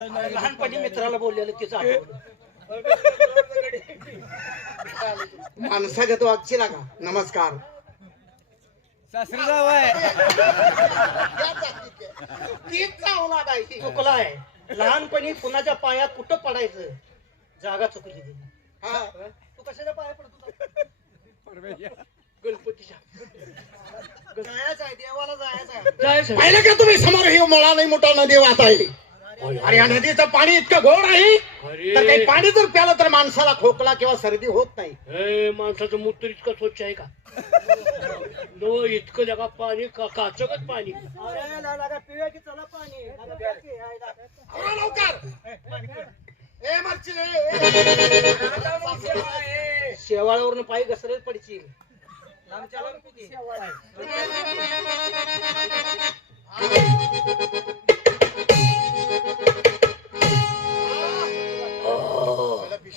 लहानपणी मित्राला बोललेलं तिचं आठवलं माणसागत वागची लागा. नमस्कार. सासरी जाव आहे. तीच चुकला आहे लहानपणी कुणाच्या पायात कुठं पडायचं? जागा चुकली. हा. तू कशाच्या पाया पडतो गणपतीच्या. जायचं आहे देवाला जायचं आहे जायचं पाहिलं का तुम्ही समोर? ही मोळा नाही मोठा नदी वाहत आहे. अरे या नदीचं पाणी इतकं गोड आहे. तर काही अरे पाणी जर प्यालं तर माणसाला खोकला किंवा सर्दी होत नाही. हे माणसाचं मूत्र इतकं स्वच्छ आहे का? नो इतकं लगा पाणी का काचकच पाणी. अरे लागा पिऊया की चला पाणी? प्या हाय. आवरा लवकर. ए. शेवाळावरून पायी घसरत पडशील.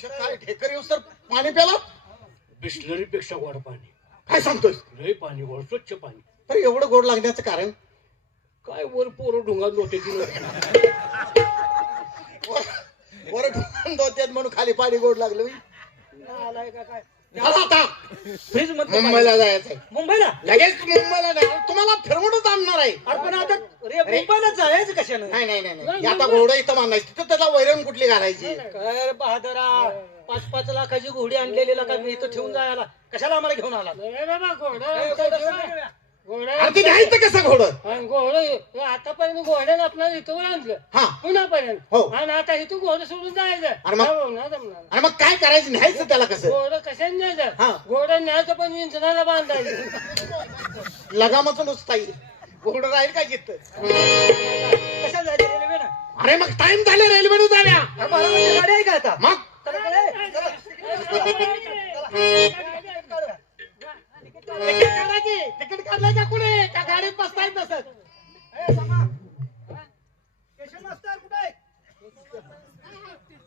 काय? ढेकर पाणी प्याला? बिस्लरी पेक्षा गोड पाणी. काय सांगतोय लय पाणी गोड स्वच्छ पाणी. तर एवढं गोड लागण्याचं कारण? काय वर पोरं ढोंगात नव्हते की वर- वर ढोकून धोत्यात म्हणून खाली पाणी गोड लागलं. आलाय का काय? आता फ्रीजमध्ये मुंबईला जायचंय. मुंबईला? लगेच मुंबईला नाही तुम्हाला फिरवूनच आणणार आहे. अरे पण आता रे मुंबईला जायचं कशानं? नाही नाही नाही नाही. आता घोडं इथं मानायचं तिथं त्याला वैरण कुठली घालायची? बहादरा. पाच पाच लाखाची घोडी आणलेली का मी इथं ठेवून जायला. कशाला आम्हाला घेऊन आला? अरे ते घ्यायचं कसं घोडं? घोडं आतापर्यंत घोड्यानं आपल्याला इथं आणलं. हा. पुण्यापर्यंत. हो. आणि आता इथून घोडं सोडून जायचं. अरे मग- हो, जमणार. आणि मग काय करायचं? न्यायचं त्याला कसं? घोडं कशाने हा. न्यायचं घोडं न्यायचं पण इंधनाला बांधायचं. लगामाचं नुसता येईल घोडं राहील काय जिथं? कशाला जायचं रेल्वेनं अरे मग टाइम झाले रेल्वेने जाण्या. गाडी आहे का आता? मग? चला काय? चला. तिकीट काढा की तिकीट काढलंय का कुणी का गाडीत बसतायत नसत स्टेशन मास्तर कुठे आहे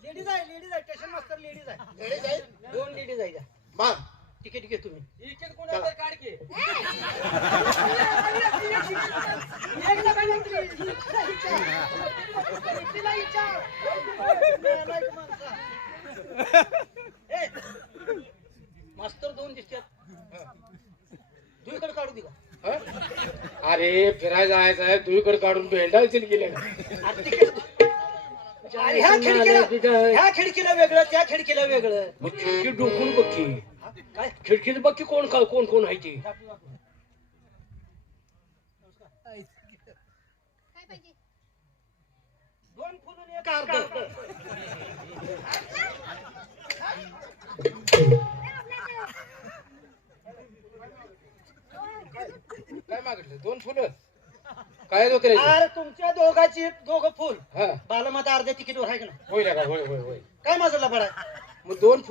लेडीज आहे लेडीज आहे स्टेशन मास्तर लेडीज आहे लेडीज आहे? दोन लेडीज आहे तिकीट घे तुम्ही मास्तर दोन दिसतात दुईकडे काढू दे का अरे फिरायला जायचं आहे तुझीकडे काढून भेंडायचे गेले ह्या खिडकीला ह्या खिडकीला वेगळं त्या खिडकीला वेगळं. मग खिडकी डोकून बघ की काय? खिडकीत बघ की कोण का- कोण कोण आहे ते. दोन फुलून एक अर्ध काय मागितलं दोन फुलं काय दोन अरे तुमच्या दोघाची दोघं फुल. हा. बालमाता अर्ध्या तिकीटवर आहे का ना होय का? होय होय होय. काय माझा लफड आहे मग दोन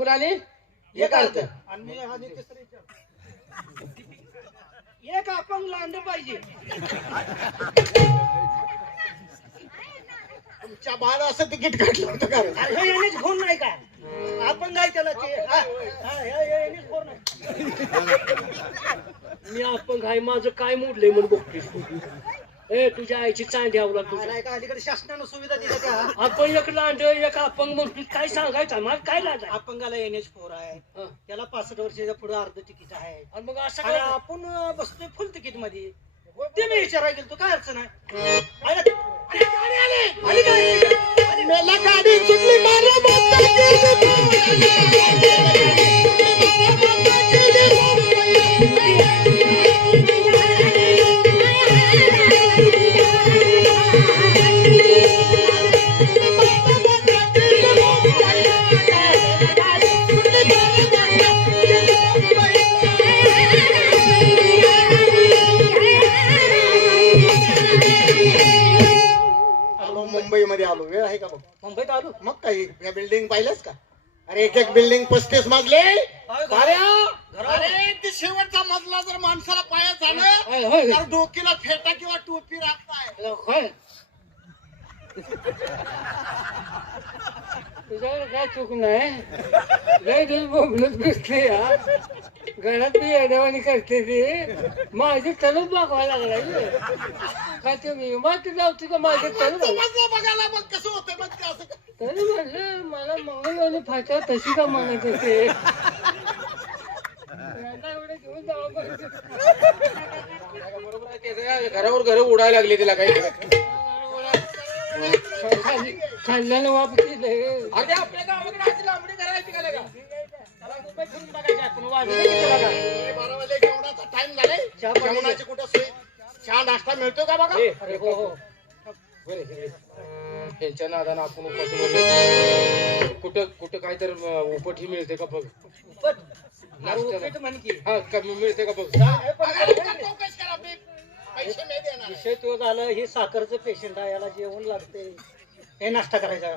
एक अर्ध. आणि मी आणि तिसरं विचार. एक अपंग लांड पाहिजे. तुमच्या बाळ असं तिकीट काढलं होतं का? अरे हे येणेच फोन नाही का? आपण काय त्याला ते हा, हा, हे- हे येणेच फोन नाही. मी आपण काय माझं काय मोडलंय म्हणून बघतोस तू ए तुझ्या आईची चांदी हा, तुझ्या नाही का अलीकडे शासनानं सुविधा दिल्या त्या आपण एक लांड एक अपंग म्हणतो काय सांगायचं मला काय लाज आहे? अपंगाला येणेच फोर आहे हा. त्याला पासष्ट वर्षाच्या पुढे अर्ध तिकीट आहे आणि मग असं आणि काय आपण अं, बसतोय फुल तिकीटमध्ये ते मी विचारायला गेलो काय अडचण आहे आलं? अरे, गाडी आली! आली काय? आली. मेला गाडी सुटली मारा बंद आलो आलो मग काही या बिल्डिंग पाहिलंच का? अरे एक एक बिल्डिंग पस्तीस मजले अरे ते शेवटचा मजला जर माणसाला पाया झालं होय, होय. तर डोकीला फेटा किंवा टोपी होय. तुझ्याकडे काय चूक नाही? लय दिवस बोंबलत घरात ती येण्यावानी करते ती माझी तलूच बघायला लागलाय ते मी लावते का माझी तलू समजलं बघायला मग कसं होतं मग ते असं तरी म्हणलं मला मंगलवाणी फाटा तशी का म्हणत होते यांना एवढं घेऊन जावं पाहिजे. बरोबर आहे त्याचं घरावर घर उडायला लागले तिला काही खाल्ली- खाल्ल्यानं. अरे आपल्या गावाकडे अशी लांबडी करायची का लगा? त्याला मुंबईत फिरून बघायचं आपण वाजले किती बघा. हे बारा वाजले जेवणाचा टाइम झालाय. चहा पाणी दे. जेवणाची कुठं सोय? चहा नाश्ता मिळतो का बघा? ए, अरे हो हो. बरं, हे, अं, त्यांच्या नादानं आपण उपास कुठं कुठं काय तर अं, उपट ही मिळते का बघ? उपट? अरे उपट म्हण की. हा कमी मिळते का बघ? हे पण बघा, चौकशी करा मी पैसे नाही देणार. विषय तो झालं हे साखरचं पेशंट आहे याला जेवण लागते हे नाश्ता करायचा.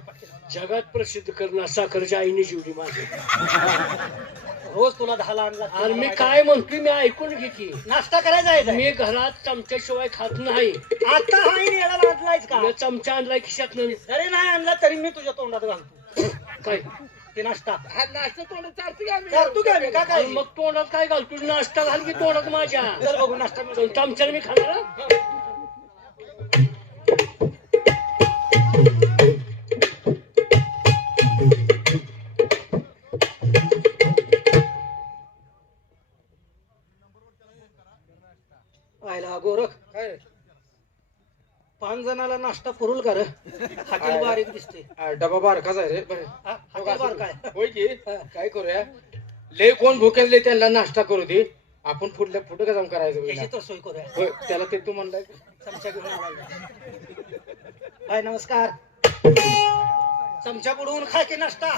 जगात प्रसिद्ध करणार साखरच्या आईने जीवली माझी. रोज तुला दहा लागते. आणि मी काय म्हणतोय मी ऐकून घे की. नाश्ता करायचा आहे मी घरात चमच्याशिवाय खात नाही. आता हा याला आणलायच का? चमचा आणलाय खिशात जरी नाही आणला तरी मी तुझ्या तोंडात घालतो. काय? ते नाश्ता. नाश्ता तोंडात चालते का करतो का मी का काय? मग तोंडात काय घालतो नाश्ता घाल की तोंडात माझ्या. बघू नाश्ता मी खाणार जणाला नाश्ता पुरल का रे बारीक दिसते. आ, डबा बारकाच आहे रे. बरं. हा, बार काय होय की? काय करूया? लय कोण भुकेले त्यांना नाश्ता करू दे. आपण पुढल्या पुढे का जाऊन करायचं याची बघ तर सोय करूया. होय त्याला ते तू म्हणलाय. चमचा घेऊन आला हाय नमस्कार. चमचा बुडवून खा की नाश्ता.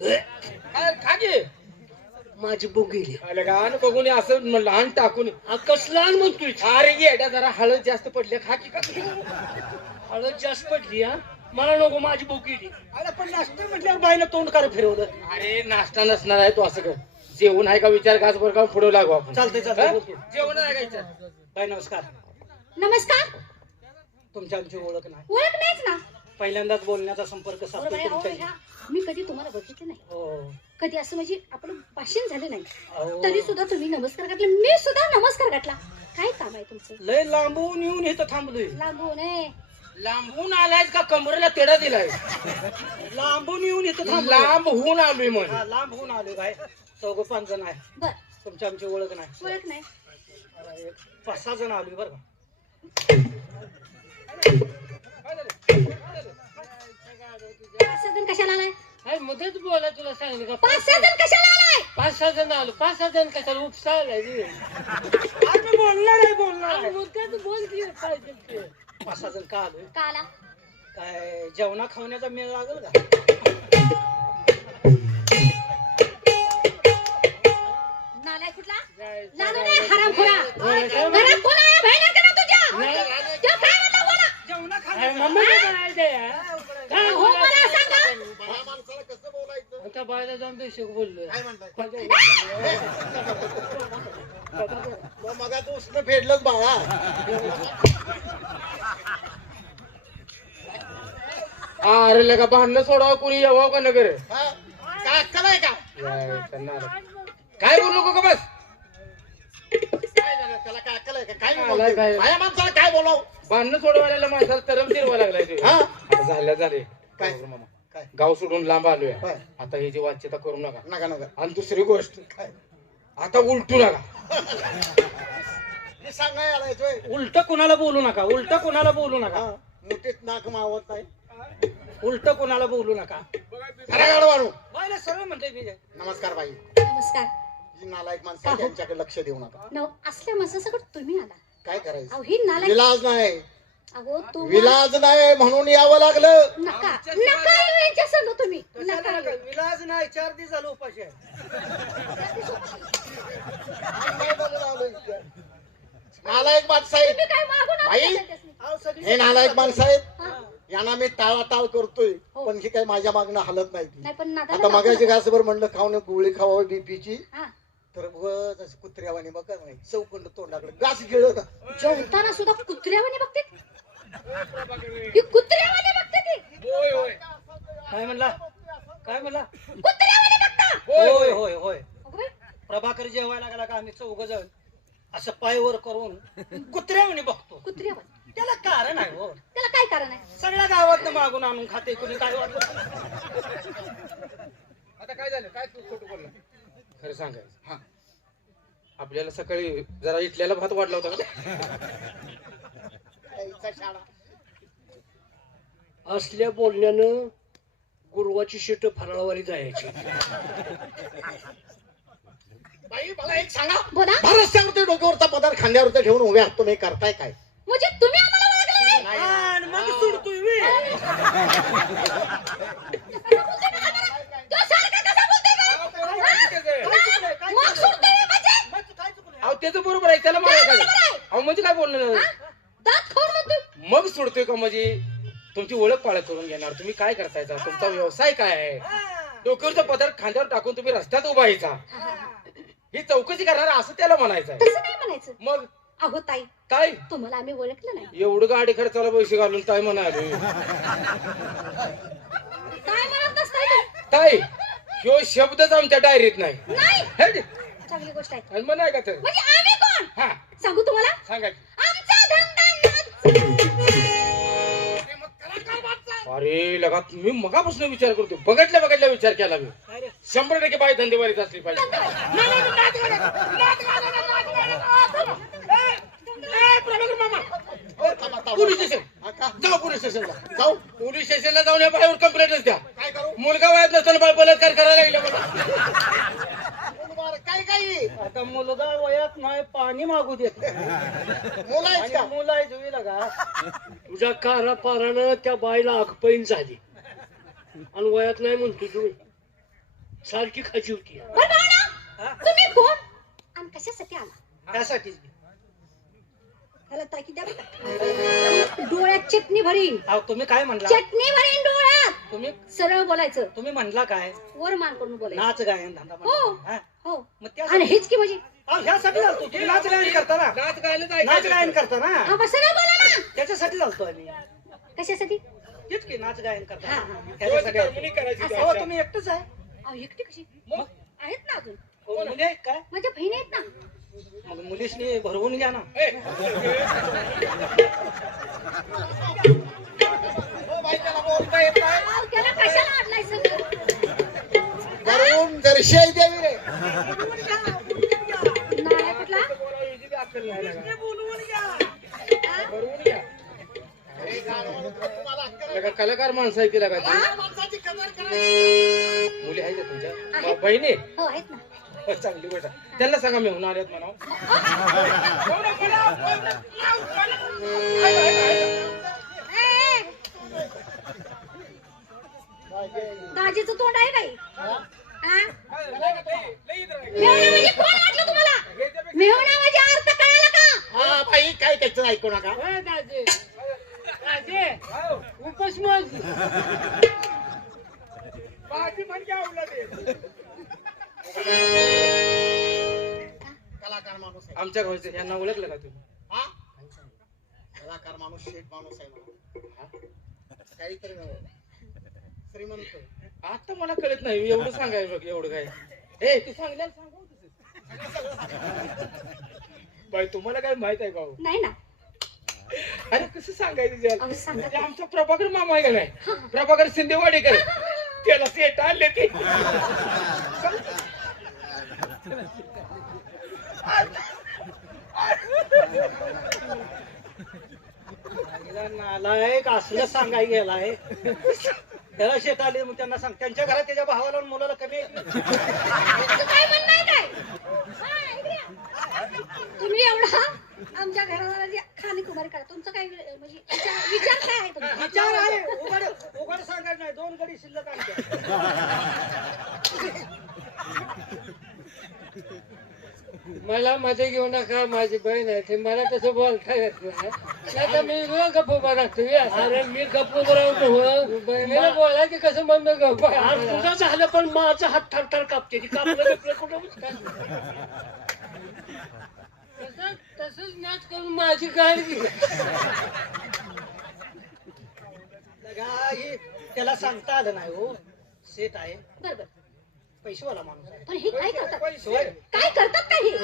काय खा की? माझी बोगेली का? आणि बघून असं म- लहान टाकून कसं लहान म्हणतोय? अरे येड्या जरा हळद जास्त पडली. खा की का? हळद जास्त पडली हा? मला नको माझी बोगेली अरे पण नाश्ता म्हटल्यावर बाईनं तोंड कर फिरवलं. अरे नाश्ता नसणार आहे तू असं कर. जेवण आहे का विचार घास बरं का पुढे लागू आपण. चालतंय चालतंय हा? बोल. जेवण आहे का विचार बाई नमस्कार. नमस्कार. तुमची आमची ओळख नाही. ओळख नाहीच ना. पहिल्यांदाच बोलण्याचा संपर्क बरोबर साधतो आहे. अहो, तुमच्याशी. ह्या- मी कधी तुम्हाला बघितलं नाही. हो. कधी असं म्हणजे आपलं भाषण झालं नाही. अहो, तरी सुद्धा तुम्ही नमस्कार घातला. मी सुद्धा नमस्कार घातला. काय काम आहे तुमचं? लय लांबून येऊन इथं थांबलोय. लांबून आहे. लांबून आलाय का? कमरेला तेडा दिलाय. लांबून येऊन इथं थांबलोय. लांब होऊन आलोय म्हण. हा, लांब होऊन आलोय बाय चौघ पाच जण आहे. बर. तुमची आमची ओळख नाही. ओळख नाही. पाच सहा जण आलोय बरं का. पाच सहा जण कशाला आलाय? अरे मध्येच बोला तुला सांगितलं का? पाच सहा जण कशाला आलाय? पाच सहा जण आलो पाच सहा जण कशाला उपसायला बोलणार आहे. बोलणार मुद्द्यात बोल की पाहिजे ते. पाच सहा जण का आला? काय जेवणा खावण्याचा मेळ लागेल का? बेशक बोललोय. काय मग मगाचं उष्ण फेडलंच बाळा. अरे लगा भांडणं सोडावं कुणी यावं का नगर? काय अक्कल आहे का? काय बोलू नको का बस? काय झालं? त्याला काय अक्कल आहे का? काय आलाय बोलतोय? काय? बाया माणसाला काय बोलाव? भांडणं सोडवायला माणसाला तरम तिरवा लागलाय ते हा? झाल्या झाले काय? मामा. काय? गाव सोडून लांब आलोय. होय. आता ही जी वाच्यता करू नका. नका नका. आणि दुसरी गोष्ट काय? आता उलटू नका. सांगाय उलट कुणाला बोलू नका उलट कुणाला बोलू नका. मोठीच नाक मावत नाही. उलट कुणाला बोलू नका. खरा बायला सरळ म्हणते मी. नमस्कार बाई. नमस्कार. ही नालायक माणसं आहे, त्यांच्याकडे लक्ष देऊ नका. नव असल्या माणसासकट तुम्ही आला. काय करायचं? अहो ही नालायक विलाज नाही. अहो तू विलाज नाही म्हणून यावं लागलं नका नका येऊ यांच्या संग तुम्ही नका? येऊ. विलाज नाही चार दिवस झालं उपाशी आहे नालायक माणसं आहेत तुम्ही काय मागून बाई? आणता त्यासनी? अहो, सगळी हे नालायक माणसं आहेत हा? यांना मी टाळाटाळ करतोय हो. पण ही काही माझ्या मागणं हलत नाही ती. नाही पण नादाला आता लागू मगाशी नका. घासभर म्हणलं खाऊन गोळी खावावं बीपीची हा. तर बघ असं कुत्र्यावाने बघा नाही चौकंड तोंडाकडे घास गिळ ना जेवताना सुद्धा कुत्र्यावाने बघते? ही कुत्र्यावाले बघते ती? होय होय. काय म्हणला? काय म्हणला? बघता? होय होय होय. अगं बाई, प्रभाकर जेवायला लागला का आम्ही चौघ जण? असं पायवर करून कुत्र्यावणी बघतो. कुत्र्यावाले त्याला कारण आहे हो. त्याला काय कारण आहे? सगळ्या गावात मागून आणून खाते कुणी काय वाटलं? आता काय झालं? काय तू खोटं बोलला? खरं सांगायचं. आपल्याला सकाळी जरा इटल्याला भात वाढला होता का असल्या बोलण्यानं गुरुवाची शेट फराळवारी जायची. बाई मला एक सांगा. बोला. रस्त्यावरती डोक्यावरचा पदार्थ खांद्यावरती ठेवून उभे आहात तुम्ही करताय काय? म्हणजे तुम्ही आम्हाला ओळखलं नाही? आणि मग सोडतोय वे. तो सारखा कसा बोलतोय का? हा? मग सुटतोय म्हणजे? मग काय चुकलं? अहो त्याचं बरोबर आहे त्याला मला काय बरोबर आहे. अहो म्हणजे काय बोलणं हा? दात खाऊन म्हणतोय मग सोडतोय का म्हणजे तुमची ओळख पाळख करून घेणार. तुम्ही काय करतायचा तुमचा व्यवसाय काय आहे. डोक्यावरचा पदार्थ खांद्यावर टाकून तुम्ही रस्त्यात उभा यायचा हा, चौकशी करणार असं त्याला म्हणायचं आहे. तसं नाही म्हणायचं. मग? अहो ताई काय? तुम्हाला आम्ही ओळखलं नाही. एवढं गाडी खर्चाला पैसे घालून काय म्हणाले? काय म्हणत नसताय तुम्ही? काय ह्यो शब्दच आमच्या डायरीत नाही. चांगली गोष्ट आहे. आणि म्हणाय का तर म्हणजे आम्ही हा सांगू तुम्हाला सांगा की. आमचा धंदा अरे लगा मी मगापासून विचार करतो बघितल्या बघितल्या विचार केला मी? शंभर टक्के बाई धंदेवारीच असली पाहिजे पोलीस स्टेशन हा का? जाऊ पोलीस स्टेशनला जाऊ पोलीस स्टेशनला जाऊन या बाईवर कंप्लेंटच द्या काय करू मुलगा वयात नसताना बाळ बलात्कार करायला लागले मला बरं, काय काय आता मुलगा वयात नाही पाणी मागू देत मुलं आहेत आणि का? मुलं आहे जुई लागा. तुझ्या कारा पारानं त्या बाईला आगपैन झाली. आणि वयात नाही म्हणतो तू. सारखी खाची होती. बरं? तुम्ही कोण आणि कशासाठी आला? त्यासाठी त्याला ताकी द्या बरं. डोळ्यात चटणी भरीन. अहो तुम्ही काय म्हणला? चटणी भरीन डोळ्यात. तुम्ही सरळ बोलायचं. तुम्ही म्हणला काय? वर मान करून बोलायचं. नाच गायन धंदा. म्हणला. हो? मग त्या आणि हेच की म्हणजे? अहो, ह्यासाठी झालतो. तुम्ही नाच गायन करता ना नाच गायला नाच गायन करता ना हा बोला त्याच्यासाठी झालतो आम्ही. कशासाठी? तेच की नाच गायन करता हा. हा. त्याच्यासाठी. करायची अहो तुम्ही एकटंच आहे. अहो एकटी कशी मग? आहेत ना अजून. हो, मुली आहेत काय? माझ्या बहिणी आहेत ना. मग मुलीसनी भरवून घ्या ना. कलाकार माणसं आहे तिला का ती? हा? मुली आहेत का तुमच्या आहेत. बहिणी हो आहेत ना हो, चांगली गोष्ट आहे. त्यांना सांगा मी होऊन आल्यात म्हणा ए, दाजीचं तोंड आहे काही हा? मेहुणा म्हणजे कोण वाटलं तुम्हाला मेहुणा म्हणजे अर्थ कळाला का हा बाई त्याचं ऐकू नका. ए, दाजे. दाजे. उपस मग. कलाकार माणूस आहे. आमच्या गावचे यांना ओळखलं का तुम्ही? हा? कलाकार माणूस शेठ माणूस आहे मला हा? काहीतरी. श्रीमंत. आता मला कळत नाही एवढं सांगाय बघ एवढं काय. ए तू सांगल्याला सांगू बाई तुम्हाला काय माहीत आहे का हो? नाही ना. अरे कसं सांगायचं त्याला? ते आमचा प्रभाकर मामा आहे का नाही? प्रभाकर शिंदेवाडीकर. त्याला सेट आणले ते. नालायक असलं सांगाय गेलाय. त्याला शेत आले मग त्यांना सांग त्यांच्या घरात त्याच्या भावाला आणि मुलाला कमी आहे. तुमचं काय म्हणणं आहे काय? हा, इकडे या. तुम्ही एवढा आमच्या घराला जे खाणी कुमारी करा तुमचं काय म्हणजे विचार विचार काय आहे तुमचा? विचार आहे. उघड उघड सांगायचं नाही. दोन गडी शिल्लक आमच्या. मला मध्ये घेऊ नका माझी बहीण आहे ते मला तसं बोलता येत नाही. नाही तर मी वेळ गप्प उभा राहतो अरे मी गप्प उभा राहतो बहिणीला बोलायचं कसं म्हणणं गप्प तुझं झालं पण माझा हात थरथर कापते. ती कापलं बिपलं कुठं? तसंच नाच करून माझी काळजी का हे त्याला सांगता आलं नाही हो. सेट आहे. बर बर. पैसेवाला माणूस आहे. पण हे काय करतात? काय करतात हे.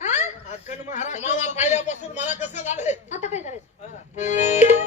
हा? अक्कल महाराष्ट्र तुम्हाला पाहिल्यापासून मला कसं झालंय? आता काय करायचं? हा.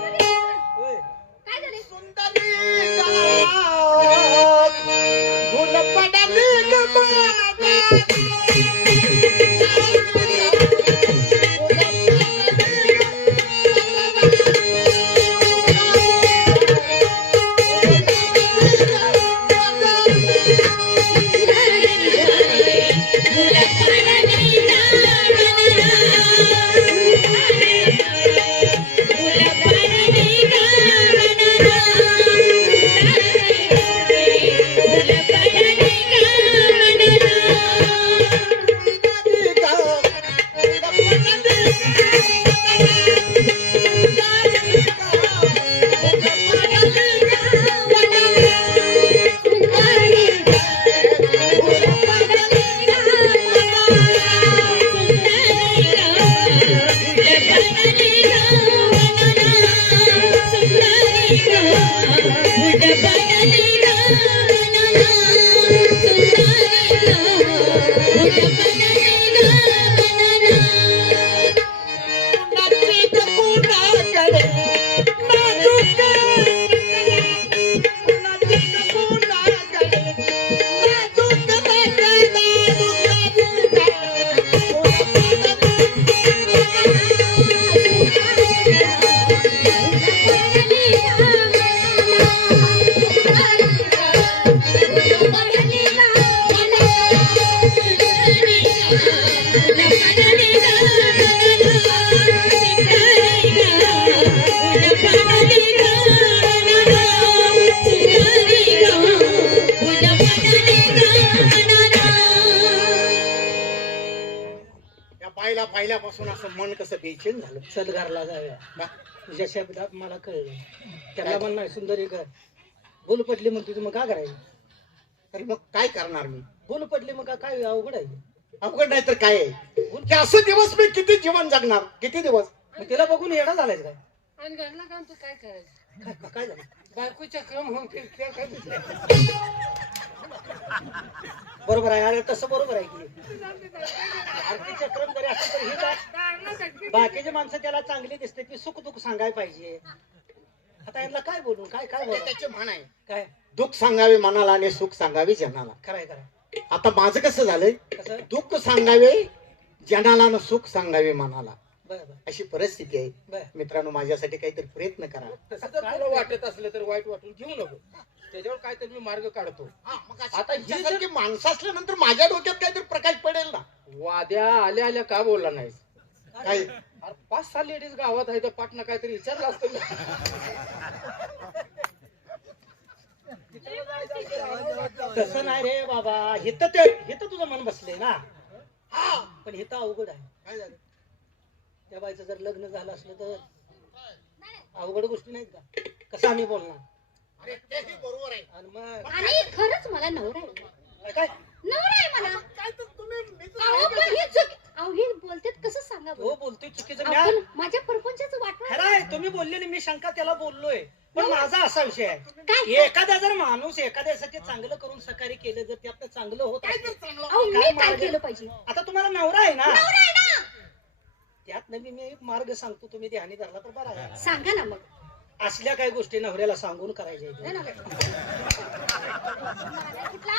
पाहिल्यापासून असं मन कसं बेचैन झालं? चल घरला जाऊया बा. तुझ्या शब्दात मला कळलं. त्याला म्हण नाही सुंदरी घर बोल पडली मग तुझं मग का करायचं? तर मग काय करणार मी? बोल पडली मग का काय अवघड आहे? अवघड नाही तर काय आहे? असं दिवस मी किती जीवन जगणार? किती दिवस? मग तिला बघून येडा झालाय काय? आणि घरला काम तू काय करायचं? काय- काय झालं? बायको चक्र म्हणून फिरते काय बरोबर आहे अरे तसं बरोबर आहे की. आरती चक्रम जरी असं तर हे बाकीचे माणसं त्याला चांगली दिसते की सुख दुःख सांगायला पाहिजे. आता यांना काय बोलू काय काय बोलू? त्याचे म्हण आहे. काय? दुःख सांगावे मनाला आणि सुख सांगावे जनाला. खराय खराय. आता माझं कसं झालंय? कसं? दुःख सांगावे जनाला आणि सुख सांगावे मनाला. अशी परिस्थिती आहे. बरं. मित्रांनो माझ्यासाठी काहीतरी प्रयत्न करा. तसं जर तुला वाटत असलं तर वाईट वाटून घेऊ नको. त्याच्यावर काहीतरी मी मार्ग काढतो. आता आता ही जर- ही माणसं असल्यानंतर माझ्या डोक्यात काहीतरी प्रकाश पडेल ना? वाद्या आल्या आल्या का बोलला नाहीस? काय? अरे पाच सहा लेडीज गावात आहे तर पाटणा काहीतरी विचारलं असतं ना. तसं नाही रे बाबा. हिथं ते हिथं तुझं मन बसले ना. पण हिथं अवघड आहे. काय झालं? त्या बाईचं जर लग्न झालं असलं तर अवघड गोष्टी नाहीत का? कसं आम्ही बोलणार? अरे तेही बरोबर आहे. आणि मग आणि खरंच मला नवरा आहे. काय- काय? नवरा आहे मला. काय तर तुम्ही मित्र अहो पण हे चुक अहो हे बोलतात कसं सांगा हो? बोलतोय चुकीचं. पण माझ्या परपंचाचं खरं आहे तुम्ही बोलले मी शंका त्याला बोललोय. पण माझा असा विषय आहे. काय एखादा जर माणूस एखाद्यासाठी चांगलं करून सकाळी केलं जर त्यात चांगलं होत काय तर असेल, चांगलं अहो मी काय? केलं पाहिजे? आता तुम्हाला नवरा आहे ना? नवरा आहे ना? त्यात मी मी एक मार्ग सांगतो तुम्ही ध्यानी धरला तर बरा आहे. सांगा ना मग. असल्या काही गोष्टी नवऱ्याला सांगून करायच्या नाही आहेत. ना माझा कुठला?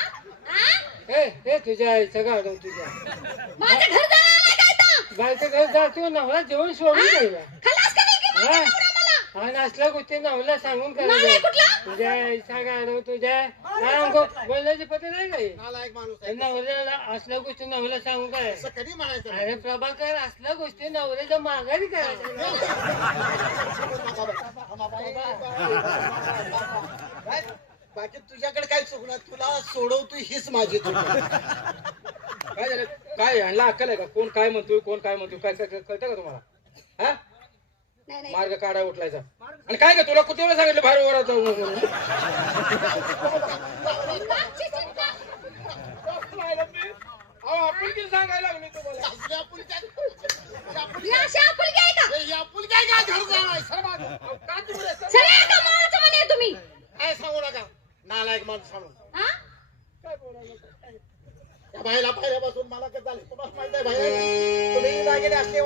हा? ए ए तुझ्या आईचं गाडव तुझ्या. माझं घर जाणार काय तर बायचं घर जातो नवरा जेवण सोडून खलास का नाही हा? आणि असल्या गोष्टी नवला सांगून नाही, नाही, करायचं कुठला? तुझ्या आईचा गाडव तुझ्या पद्धत नाही काही नालायक माणूस आहे. नवऱ्याला असल्या गोष्टी नवला सांगून करायचं. असं कधी म्हणायचं नाही. अरे प्रभाकर असल्या गोष्टी नवऱ्याच्या माघारी करायच्या? बाकी तुझ्याकडे काय चुकणार तुला सोडवतो हीच माझी चूक आहे. काय झालं? काय ह्यांना अक्कल आहे का? कोण काय म्हणतोय कोण काय म्हणतोय? काय काय कळतं का तुम्हाला? हा? मार्ग काढाय उठलायचा आणि काय का तुला कुठे वेळा सांगितलं बाहेर वर जाऊ नको म्हणून? मागची चिंता. अहो, आपण किती सांगायला लागले तुम्हाला. का? काय काय सर काय सांगू नका. नालायक माणूस हा? त्या बाईला पहिल्यापासून मला कसं झालं तुम्हाला माहीत आहे बाई तुम्ही दागिने असले